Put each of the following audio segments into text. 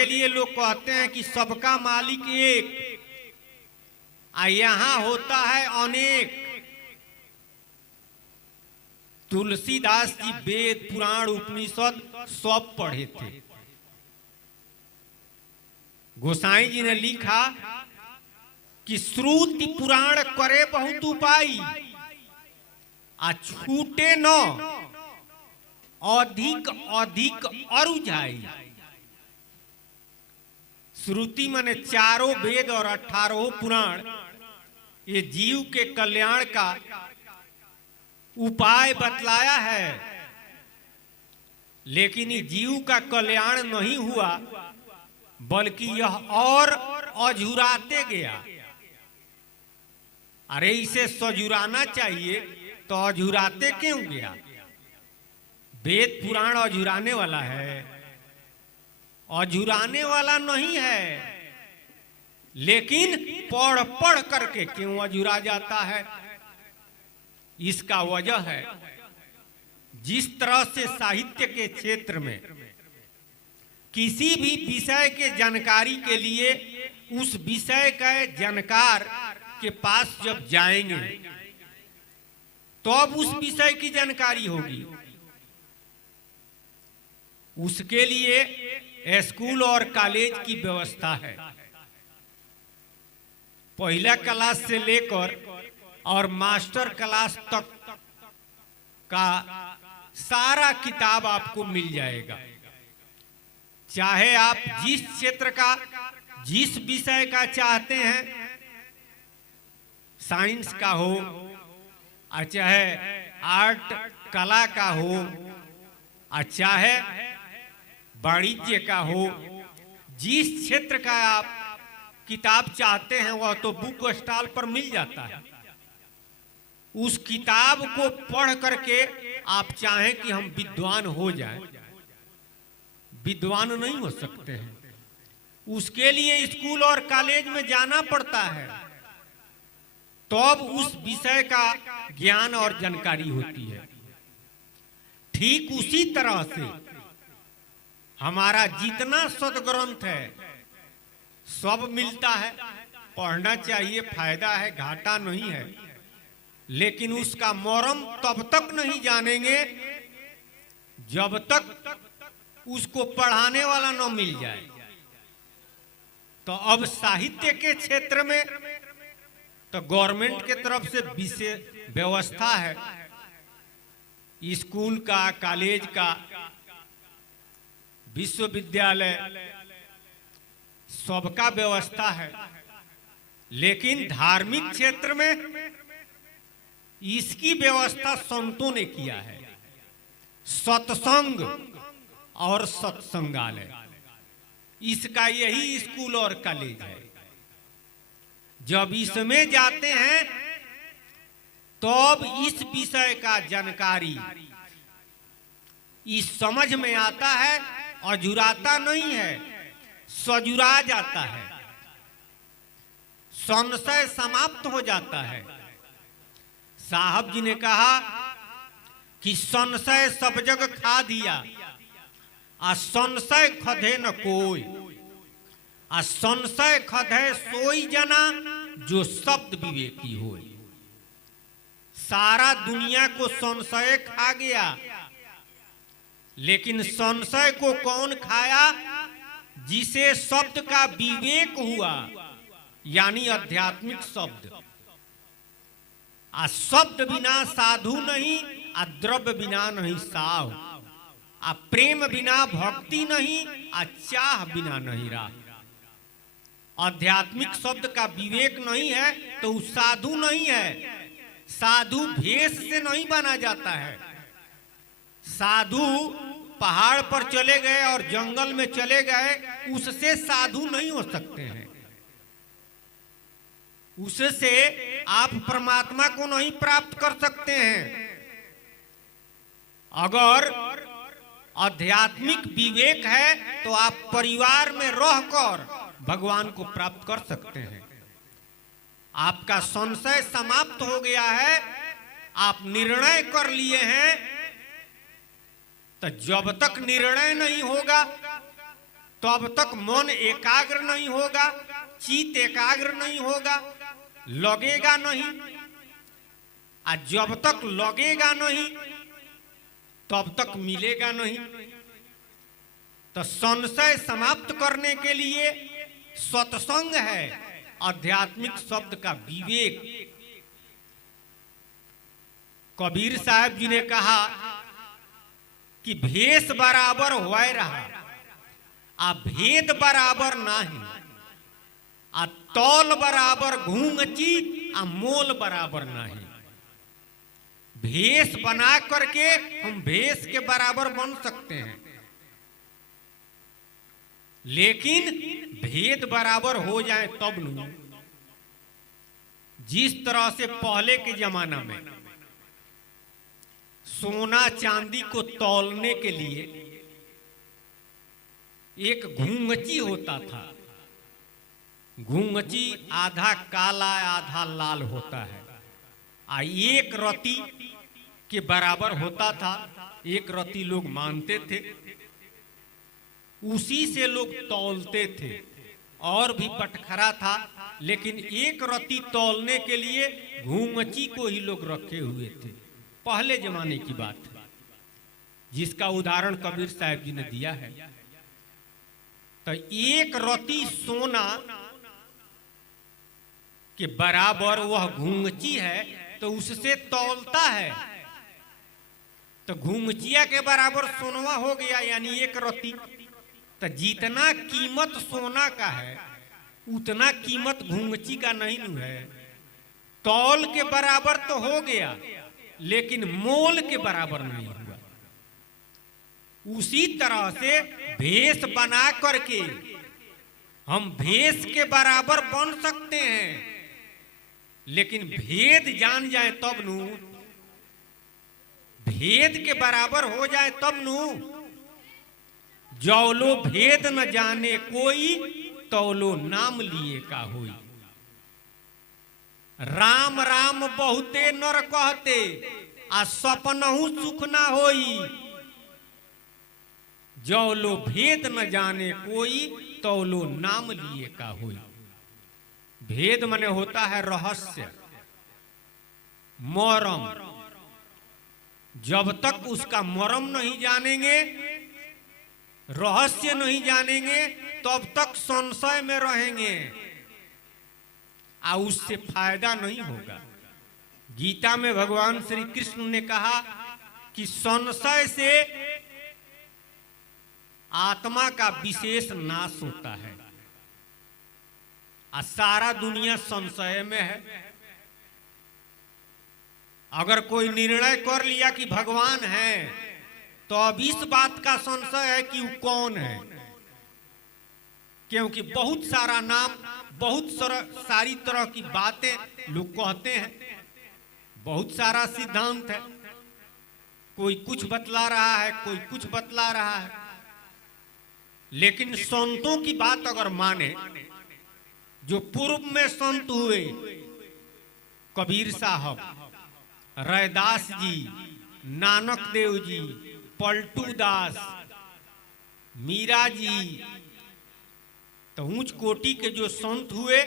के लिए लोग कहते हैं कि सबका मालिक एक, यहां होता है अनेक। तुलसीदास जी वेद पुराण उपनिषद सब पढ़े थे। गोसाई जी ने लिखा कि श्रुति पुराण करे बहुत उपाय, आ छूटे न अधिक अधिक अरु जाई। श्रुति माने चारों वेद और 18 पुराण, ये जीव के कल्याण का उपाय बतलाया है, लेकिन ये जीव का कल्याण नहीं हुआ, बल्कि यह और अझुराते गया। अरे इसे सजुराना चाहिए तो अझुराते क्यों गया? वेद पुराण अझुराने वाला है? अझुराने वाला नहीं है, लेकिन पढ़ पढ़ करके क्यों अझुरा जाता है? इसका वजह है जिस तरह से साहित्य के क्षेत्र में किसी भी विषय के जानकारी के लिए उस विषय के जानकार के पास जब जाएंगे तो अब उस विषय की जानकारी होगी। उसके लिए स्कूल और कॉलेज की व्यवस्था है। पहला क्लास से लेकर और मास्टर क्लास तक का सारा किताब आपको मिल जाएगा। चाहे आप जिस क्षेत्र का, जिस विषय का चाहते हैं, साइंस का हो, चाहे आर्ट कला का हो, चाहे वाणिज्य का हो, जिस क्षेत्र का आप किताब चाहते हैं वह तो बुक स्टॉल पर मिल जाता है। उस किताब को पढ़ करके आप चाहें कि हम विद्वान हो जाएं, विद्वान नहीं हो सकते हैं। उसके लिए स्कूल और कॉलेज में जाना पड़ता है, तो अब उस विषय का ज्ञान और जानकारी होती है। ठीक उसी तरह से हमारा जितना सदग्रंथ है सब मिलता है, पढ़ना चाहिए, फायदा है, घाटा नहीं है। लेकिन उसका मर्म तब तक नहीं जानेंगे जब तक उसको पढ़ाने वाला न मिल जाए। तो अब साहित्य के क्षेत्र में तो गवर्नमेंट के तरफ से विशेष व्यवस्था है, स्कूल का, कॉलेज का, विश्वविद्यालय सबका व्यवस्था है। लेकिन धार्मिक क्षेत्र में इसकी व्यवस्था संतों ने किया है। सत्संग और सत्संगालय, इसका यही स्कूल और कॉलेज है। जब इसमें जाते हैं तो अब इस विषय का जानकारी इस समझ में आता है, अझुराता नहीं है, सजुरा जाता है, संशय समाप्त हो जाता है। साहब जी ने कहा कि संशय सब जग खा दिया, संशय खधे न कोई, संशय खधे सोई जना जो शब्द विवेकी होई। सारा दुनिया को संशय खा गया, लेकिन संशय को कौन खाया? जिसे शब्द का विवेक हुआ, यानी आध्यात्मिक शब्द। शब्द बिना साधु नहीं, द्रव्य बिना नहीं साहु, प्रेम बिना भक्ति नहीं, चाह बिना नहीं राह। आध्यात्मिक शब्द का विवेक नहीं है तो वो साधु नहीं है। साधु भेष से नहीं बना जाता है। साधु पहाड़ पर चले गए और जंगल में चले गए, उससे साधु नहीं हो सकते हैं। उससे आप परमात्मा को नहीं प्राप्त कर सकते हैं। अगर आध्यात्मिक विवेक है तो आप परिवार में रहकर भगवान को प्राप्त कर सकते हैं। आपका संशय समाप्त हो गया है, आप निर्णय कर लिए हैं। तो जब तक निर्णय नहीं होगा तब तक मन एकाग्र नहीं होगा, चित्त एकाग्र नहीं होगा, लगेगा नहीं। और जब तक लगेगा नहीं तब तक मिलेगा नहीं। तो संशय समाप्त करने के लिए सत्संग है, आध्यात्मिक शब्द का विवेक। कबीर साहब जी ने कहा कि भेष बराबर होए रहा, आ भेद बराबर नहीं, आ तौल बराबर घूंघची, आ मोल बराबर नहीं। भेष बना करके हम भेष के बराबर बन सकते हैं, लेकिन भेद बराबर हो जाए तब नहीं। जिस तरह से पहले के जमाना में सोना चांदी को तौलने के लिए एक घूंघची होता था। घूंघची आधा काला आधा लाल होता है, आ एक रति के बराबर होता था। एक रति लोग मानते थे, उसी से लोग तौलते थे। और भी बटखरा था, लेकिन एक रति तौलने के लिए घूंघची को ही लोग रखे हुए थे। पहले जमाने की बात है, जिसका उदाहरण कबीर साहब जी ने दिया है। तो एक रति सोना के बराबर वह घूंघची है, तो उससे तौलता है। तो घूंघचिया के बराबर सोनवा हो गया, यानी एक रति। तो जितना कीमत सोना का है उतना कीमत घूंघची का नहीं है। तौल के बराबर तो हो गया, लेकिन मोल के बराबर नहीं हुआ। उसी तरह से भेष बना करके हम भेष के बराबर बन सकते हैं, लेकिन भेद जान जाए तब नू, भेद के बराबर हो जाए तब नू। जौलो भेद न जाने कोई, तौलो नाम लिए का होई। राम राम बहुते नर कहते, आ सपनहु सुख ना होई। जौलो भेद न जाने कोई, तौलो नाम लिए का होई। भेद माने होता है रहस्य, मरम। जब तक उसका मरम नहीं जानेंगे, रहस्य नहीं जानेंगे, तब तक संशय में रहेंगे, और उससे फायदा नहीं होगा। गीता में भगवान श्री कृष्ण ने कहा कि संशय से आत्मा का विशेष नाश होता है, और सारा दुनिया संशय में है। अगर कोई निर्णय कर लिया कि भगवान है, तो अब इस बात का संशय है कि वो कौन है, क्योंकि बहुत सारा नाम, बहुत सारी तरह की बातें लोग कहते हैं, बहुत सारा सिद्धांत है। कोई कुछ बतला रहा है, कोई कुछ बतला रहा है। लेकिन संतों की बात अगर माने, जो पूर्व में संत हुए, कबीर साहब, रैदास जी, नानक देव जी, पलटू दास, मीरा जी, तो ऊंच कोटि के जो संत हुए,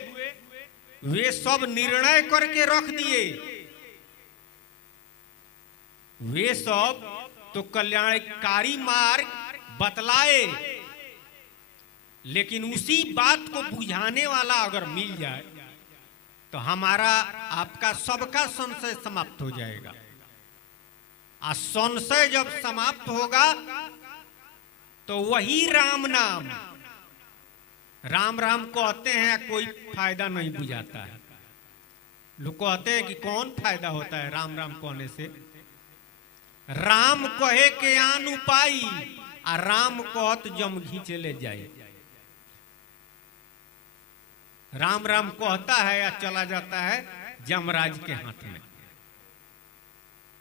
वे सब निर्णय करके रख दिए। वे सब तो कल्याणकारी मार्ग बतलाए, लेकिन उसी बात को बुझाने वाला अगर मिल जाए, तो हमारा आपका सबका संशय समाप्त हो जाएगा। आ संशय जब समाप्त होगा, तो वही राम नाम, राम राम कहते हैं, कोई फायदा नहीं बुझाता है। लोग कहते हैं कि कौन फायदा होता है राम राम कहने से। राम कहे के आन उपाई, आ राम कहत जम घींचे ले जाए। राम राम कहता है या चला जाता है जमराज के हाथ में।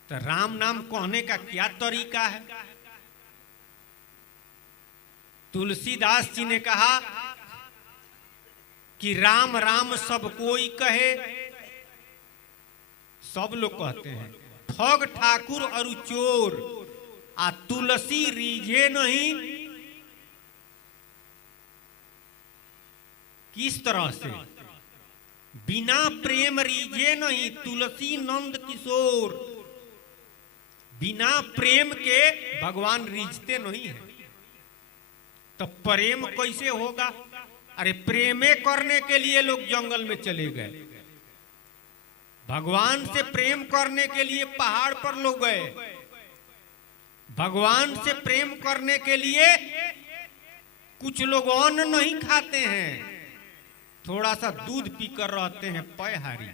तो राम नाम कहने का क्या तरीका है? तुलसीदास जी ने कहा कि राम राम सब कोई कहे। सब लोग कहते हैं, ठग ठाकुर और चोर, आ तुलसी रीझे नहीं। किस तरह से? बिना प्रेम रीझे नहीं तुलसी नंद किशोर। बिना प्रेम के भगवान रीझते नहीं है, तो प्रेम कैसे होगा? अरे प्रेमे करने के लिए लोग जंगल में चले गए, भगवान से प्रेम करने के लिए पहाड़ पर लोग गए, भगवान से प्रेम करने के लिए कुछ लोग अन्न नहीं खाते हैं, थोड़ा सा दूध पीकर रहते हैं पयहारी।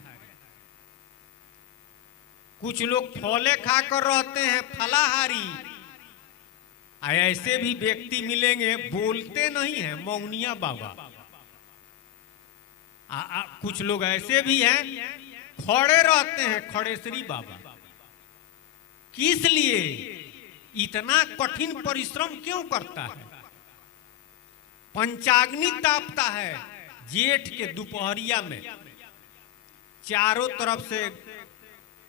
कुछ लोग फले खाकर रहते हैं फलाहारी। ऐसे भी व्यक्ति मिलेंगे बोलते नहीं हैं, मौनिया बाबा। कुछ लोग ऐसे भी हैं खड़े रहते हैं, खड़ेश्वरी बाबा। किस लिए इतना कठिन परिश्रम क्यों करता है? पंचाग्नि तापता है जेठ के दोपहरिया में, चारों तरफ से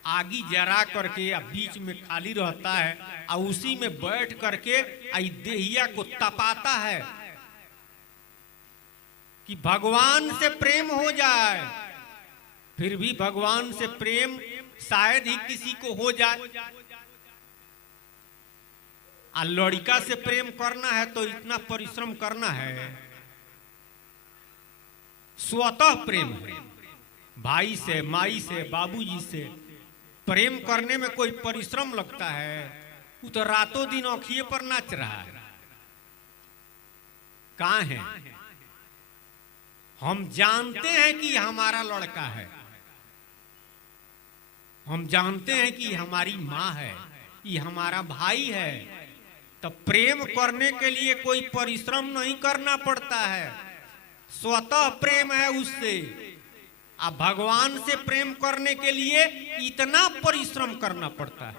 आगी जरा करके या बीच में खाली रहता है, और उसी में बैठ करके देहिया को तपाता है कि भगवान से प्रेम हो जाए। फिर भी भगवान से प्रेम शायद ही किसी को हो जाए। आ लड़का से प्रेम करना है तो इतना परिश्रम करना है। स्वतः प्रेम है, भाई से, माई से, बाबूजी से प्रेम करने में कोई परिश्रम लगता है? वो तो रातों दिन औखिए पर नाच रहा है। कहां है? हम जानते हैं कि हमारा लड़का है, हम जानते हैं कि हमारी माँ है, ये हमारा भाई है, तो प्रेम करने के लिए कोई परिश्रम नहीं करना पड़ता है, स्वतः प्रेम है उससे। अब भगवान से प्रेम करने के लिए इतना परिश्रम करना पड़ता है,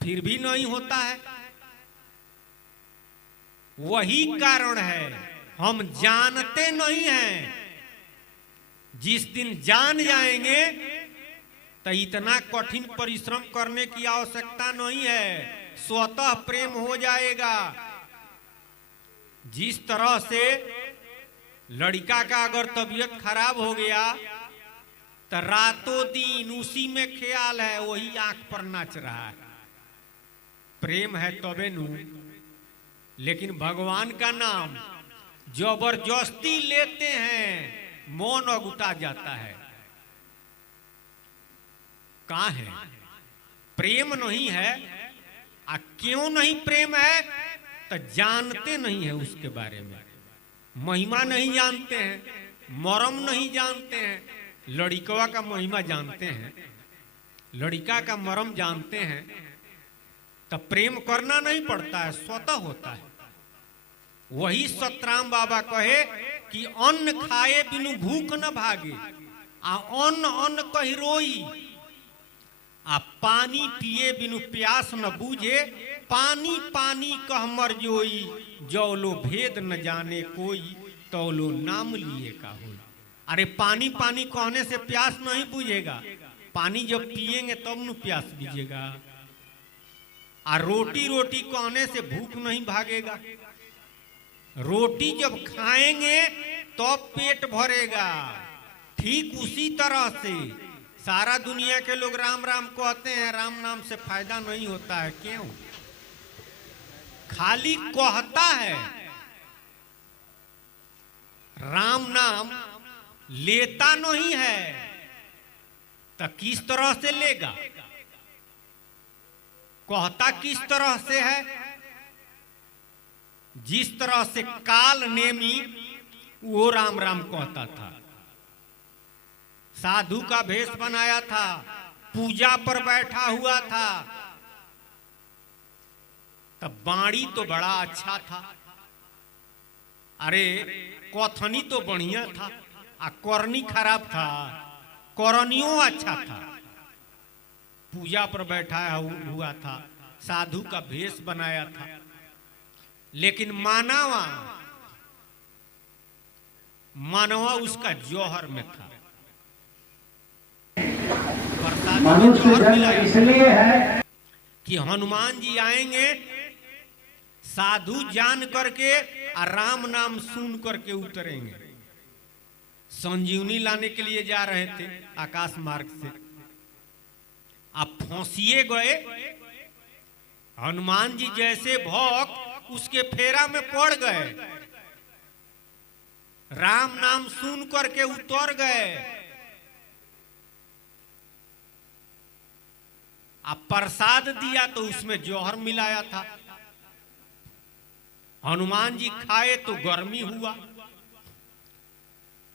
फिर भी नहीं होता है। वही कारण है हम जानते नहीं हैं। जिस दिन जान जाएंगे तो इतना कठिन परिश्रम करने की आवश्यकता नहीं है, स्वतः प्रेम हो जाएगा। जिस तरह से लड़का का अगर तबीयत खराब हो गया तो रातों दिन उसी में ख्याल है, वही आंख पर नाच रहा है। प्रेम है तबे नू। लेकिन भगवान का नाम जबरदस्ती लेते हैं, मन अगुटा जाता है। कहां है? प्रेम नहीं है। क्यों नहीं प्रेम है? तो जानते नहीं है उसके बारे में, महिमा नहीं जानते हैं, मरम नहीं जानते हैं। लड़िकवा का महिमा जानते हैं, लड़िका का मरम जानते हैं, तो प्रेम करना नहीं पड़ता है, स्वतः होता है। वही सतराम बाबा कहे कि अन्न खाए बिनु भूख न भागे, आ अन्न अन्न कहि रोई, आ पानी पिए बिनु प्यास न बूझे, पानी पानी कह मर जोई, जौलो भेद न जाने कोई, तौलो नाम लिए का हो। अरे पानी पानी कहने से प्यास नहीं बुझेगा, पानी जब पिएंगे तब न प्यास बुझेगा। आ रोटी रोटी कहने से भूख नहीं भागेगा, रोटी जब खाएंगे तो पेट भरेगा। ठीक उसी तरह से सारा दुनिया के लोग राम राम कहते हैं, राम नाम से फायदा नहीं होता है। क्यों? खाली कहता है, राम नाम लेता नहीं है, तो किस तरह से लेगा? कहता किस तरह से है? जिस तरह से काल नेमी वो राम राम कहता था, साधु का भेष बनाया था, पूजा पर बैठा हुआ था, तब बाणी तो बड़ा अच्छा था, अरे कथनी तो बढ़िया था, आ करनी खराब था, करनियों अच्छा था। पूजा पर बैठा हुआ था, साधु का भेष बनाया था, लेकिन मानवा उसका जौहर में था। इसलिए है कि हनुमान जी आएंगे, साधु जान करके और राम नाम सुन करके उतरेंगे, संजीवनी लाने के लिए जा रहे थे आकाश मार्ग से। अब फंसिए गए। हनुमान जी जैसे भक्त उसके फेरा में पड़ गए, राम नाम सुन करके उतर गए। अब प्रसाद दिया तो उसमें जौहर मिलाया था। हनुमान जी खाए तो गर्मी हुआ।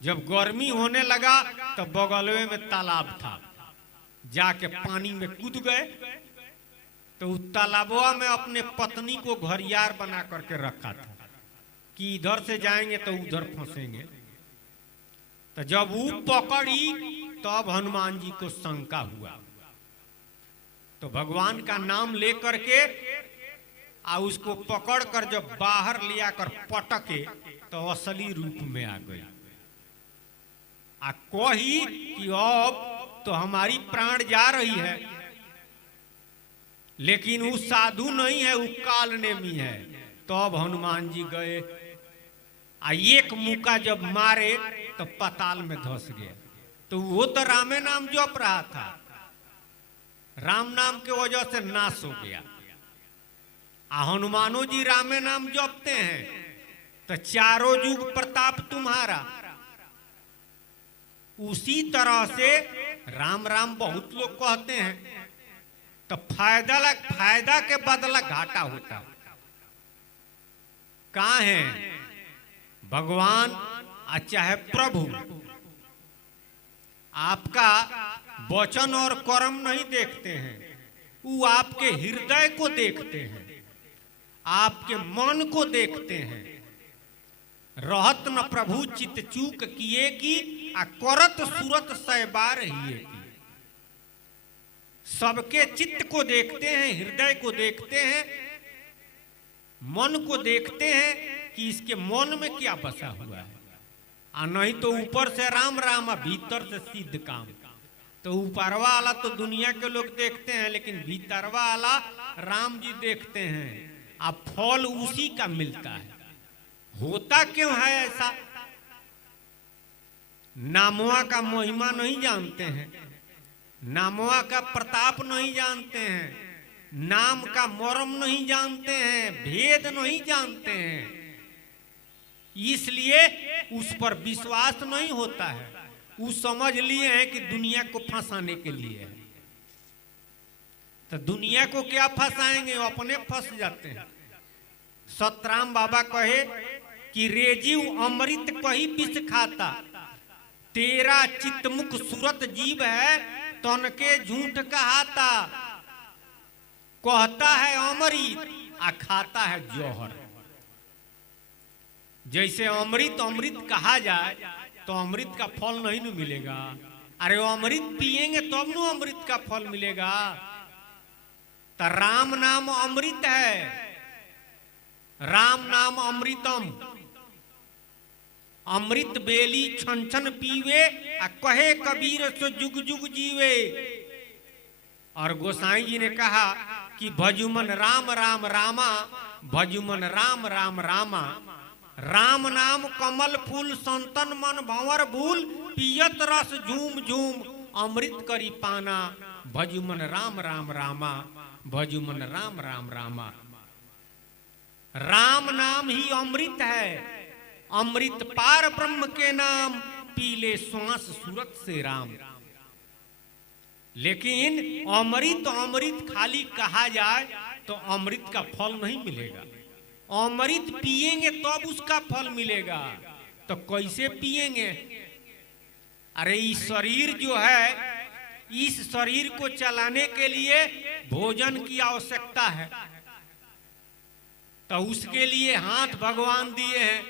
जब गर्मी होने लगा तो बगल में तालाब था, जाके पानी में कूद गए। तो उस तालाबवा में अपने पत्नी को घरियार बना करके रखा था कि इधर से जाएंगे तो उधर फंसेंगे। तो जब वो पकड़ी तब हनुमान जी को शंका हुआ, तो भगवान का नाम लेकर के उसको पकड़कर जब बाहर लिया कर पटके तो असली रूप में आ गई। कही कि अब तो हमारी प्राण जा रही है, लेकिन वो साधु नहीं है, वो काल नेमी है। तो अब हनुमान जी गए, एक मुक्का जब मारे तो पाताल में धंस गया। तो वो तो रामे नाम जप रहा था, राम नाम के वजह से नाश हो गया। हनुमानो जी रामे नाम जपते हैं तो चारों युग प्रताप तुम्हारा। उसी तरह से राम राम बहुत लोग कहते हैं तो फायदा के बदला घाटा होता। कहाँ है भगवान चाहे प्रभु, आपका वचन और कर्म नहीं देखते हैं, वो आपके हृदय को देखते हैं, आपके मन को देखते हैं। रहत न प्रभु चित चूक किए की करत सूरत सैबार हिए की। सबके चित्त को देखते हैं, हृदय को देखते हैं, मन को देखते हैं कि इसके मन में क्या बसा हुआ है। नहीं तो ऊपर से राम राम भीतर से सिद्ध काम। तो ऊपरवा वाला तो दुनिया के लोग देखते हैं, लेकिन भीतरवा वाला राम जी देखते हैं। अब फल उसी का मिलता है। होता क्यों है ऐसा? नामवा का महिमा नहीं जानते हैं, नामवा का प्रताप नहीं जानते हैं, नाम का मर्म नहीं जानते हैं, भेद नहीं जानते हैं, इसलिए उस पर विश्वास नहीं होता है। वो समझ लिए हैं कि दुनिया को फंसाने के लिए है। तो दुनिया को क्या फंसाएंगे, वो अपने फंस जाते हैं। सतराम बाबा कहे कि रेजीव अमृत कही विष खाता, तेरा चित्तमुख सूरत जीव है तन के झूठ कहाता। कहता है अमृत खाता है जौहर। जैसे अमृत अमृत कहा जाए तो अमृत का फल नहीं न मिलेगा। अरे अमृत पिएंगे तब न अमृत का फल मिलेगा। तो राम नाम अमृत है, राम नाम अमृतम। अमृत बेली छन छन पीवे कहे कबीर सो जुग जुग जीवे। और गोसाई जी ने कहा कि भजुमन राम राम रामा, भजुमन राम राम रामा। राम नाम कमल फूल संतन मन भंवर भूल, पियत रस झूम झूम अमृत करी पाना। भजुमन राम राम रामा, भजुमन राम राम रामा। राम नाम ही अमृत है, अमृत पार ब्रह्म के नाम, पीले श्वास सूरत से राम। लेकिन अमृत अमृत खाली कहा जाए तो अमृत का फल नहीं मिलेगा। अमृत पिएंगे तब उसका फल मिलेगा। तो कैसे पिएंगे? अरे इस शरीर जो है, इस शरीर को चलाने के लिए भोजन की आवश्यकता है। तो उसके लिए हाथ भगवान दिए हैं,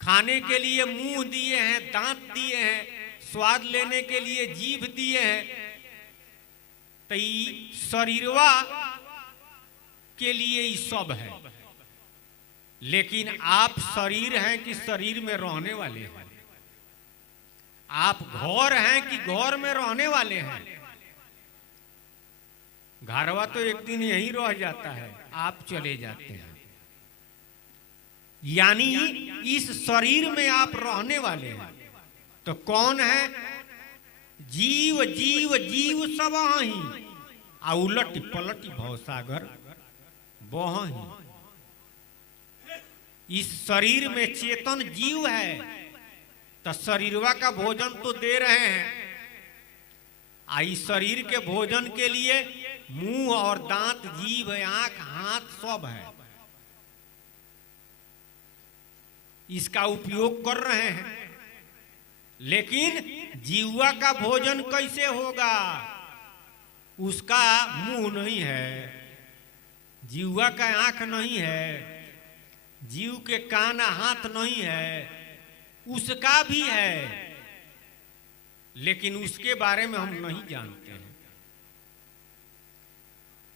खाने के लिए मुंह दिए हैं, दांत दिए हैं, स्वाद लेने के लिए जीभ दिए हैं। तो शरीरवा के लिए ये सब है। लेकिन आप शरीर हैं कि शरीर में रहने वाले हैं? आप घर हैं कि घर में रहने वाले हैं? घरवा तो एक दिन यही रह जाता है, आप चले जाते हैं। यानी इस शरीर में आप रहने वाले हैं। तो कौन है? जीव जीव जीव सब ही, आ उलट पलट भवसागर बही। इस शरीर में चेतन जीव है, तो शरीरवा का भोजन तो दे रहे हैं। इस शरीर के भोजन के लिए मुंह और दांत, जीभ, आंख, हाथ सब है, इसका उपयोग कर रहे हैं। लेकिन जीवा का भोजन कैसे होगा? उसका मुंह नहीं है, जीवा का आंख नहीं है, जीव के कान हाथ नहीं है, उसका भी है, लेकिन उसके बारे में हम नहीं जानते हैं।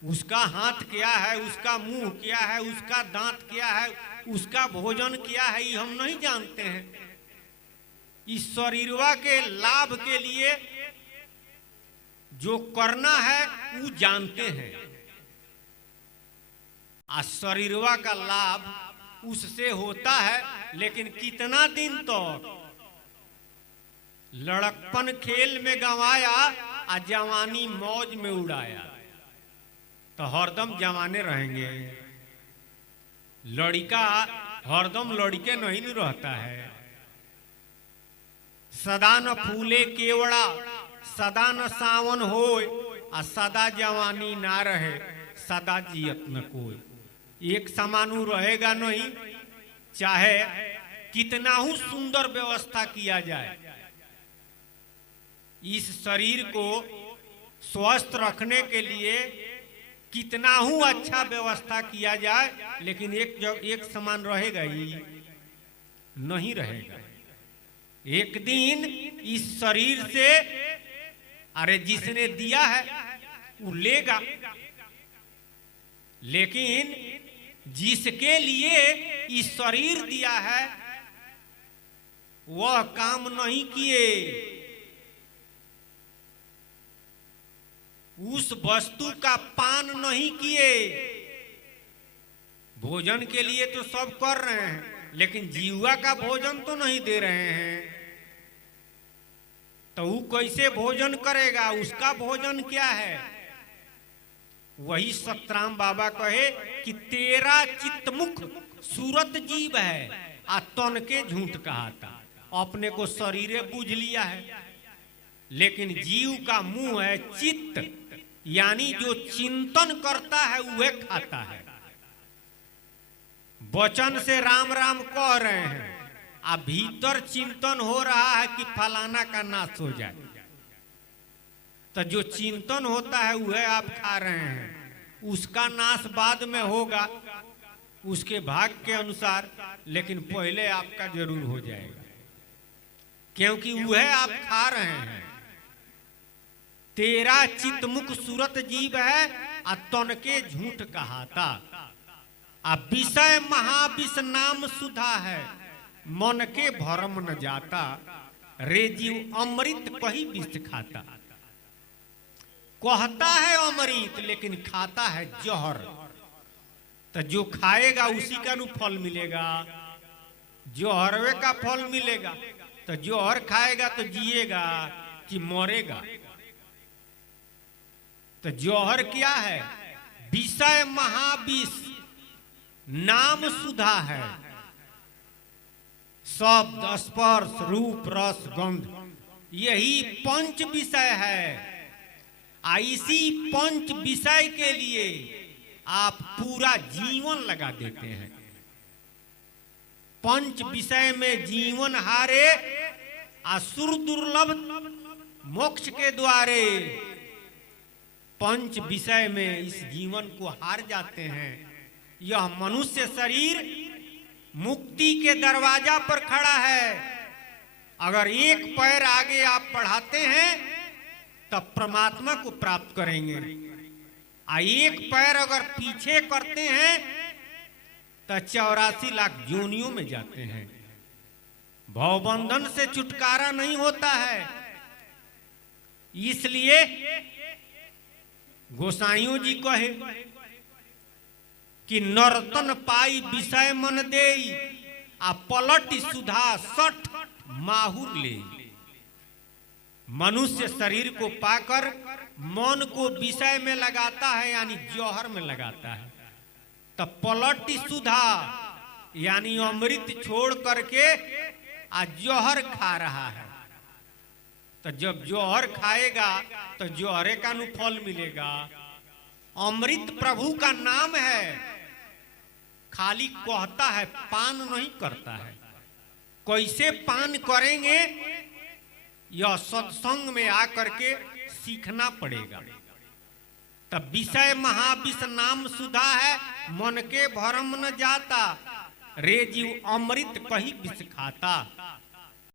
उसका हाथ क्या है, उसका मुंह क्या है, उसका दांत क्या है, उसका भोजन क्या है, ये हम नहीं जानते हैं। इस शरीरवा के लाभ के लिए जो करना है वो जानते हैं, आ शरीरवा का लाभ उससे होता है, लेकिन कितना दिन तक? लड़कपन खेल में गंवाया, आ जवानी मौज में उड़ाया, तो हरदम जवाने रहेंगे। लड़का हरदम लड़के नहीं रहता है। सदा न फूले केवड़ा, सदा न सावन होए, आ सदा जवानी ना रहे, सदा जियत न कोई। एक समानु रहेगा नहीं, चाहे कितना ही सुंदर व्यवस्था किया जाए। इस शरीर को स्वस्थ रखने के लिए कितना ही अच्छा व्यवस्था किया जाए, लेकिन एक समान रहेगा ही नहीं रहेगा। एक दिन इस शरीर से, अरे जिसने दिया है वो लेगा, लेकिन जिसके लिए इस शरीर दिया है वह काम नहीं किए, उस वस्तु का पान नहीं किए। भोजन के लिए तो सब कर रहे हैं, लेकिन जीवा का भोजन तो नहीं दे रहे हैं। तो वो कैसे भोजन करेगा? उसका भोजन क्या है? वही सतराम बाबा कहे कि तेरा चित्तमुख सूरत जीव है, आ तन के झूठ कहाता। अपने को शरीरे बूझ लिया है, लेकिन जीव का मुंह है चित्त, यानी जो चिंतन करता है वह खाता है। वचन से राम राम कह रहे हैं, आ भीतर चिंतन हो रहा है कि फलाना का नाश हो जाए। तो जो चिंतन होता है वह आप खा रहे हैं, उसका नाश बाद में होगा उसके भाग के अनुसार, लेकिन पहले आपका जरूर हो जाएगा, क्योंकि वह आप खा रहे हैं। तेरा चित्तमुख सूरत जीव है, आ तन के झूठ कहाता। आ विषय महाविष नाम सुधा है, मन के भरम न जाता। रे जीव अमृत कही विष खाता। कहता है अमृत, लेकिन खाता है जहर। तो जो खाएगा उसी का नु फल मिलेगा, जहरवे का फल मिलेगा। तो जहर खाएगा तो जिएगा कि मरेगा? तो जौहर क्या है? विषय महाविष नाम सुधा है। शब्द, स्पर्श, रूप, रस, गंध, यही पंच विषय है। इसी पंच विषय के लिए आप पूरा जीवन लगा देते हैं। पंच विषय में जीवन हारे, असुर दुर्लभ मोक्ष के द्वारे पंच विषय में इस जीवन को हार जाते हैं। यह मनुष्य शरीर मुक्ति के दरवाजा पर खड़ा है। अगर एक पैर आगे आप बढ़ाते हैं तब परमात्मा को प्राप्त करेंगे, एक पैर अगर पीछे करते हैं तो 84 लाख योनियों में जाते हैं। भवबंधन से छुटकारा नहीं होता है। इसलिए गोसाइयों जी कहे कि नर्तन पाई विषय मन देई, आ पलट सुधा सठ माहुर ले। मनुष्य शरीर को पाकर मन को विषय में लगाता है यानी जौहर में लगाता है, तब पलट सुधा यानी अमृत छोड़ करके आज जौहर खा रहा है। तो जब जौहर खाएगा तो जौहरे का नु फल मिलेगा। अमृत प्रभु का नाम है, खाली कहता है, पान नहीं करता है। कैसे पान करेंगे यह सत्संग में आकर के सीखना पड़ेगा। तब विषय महाविष नाम सुधा है, मन के भरम न जाता, रे जीव अमृत कही विष खाता।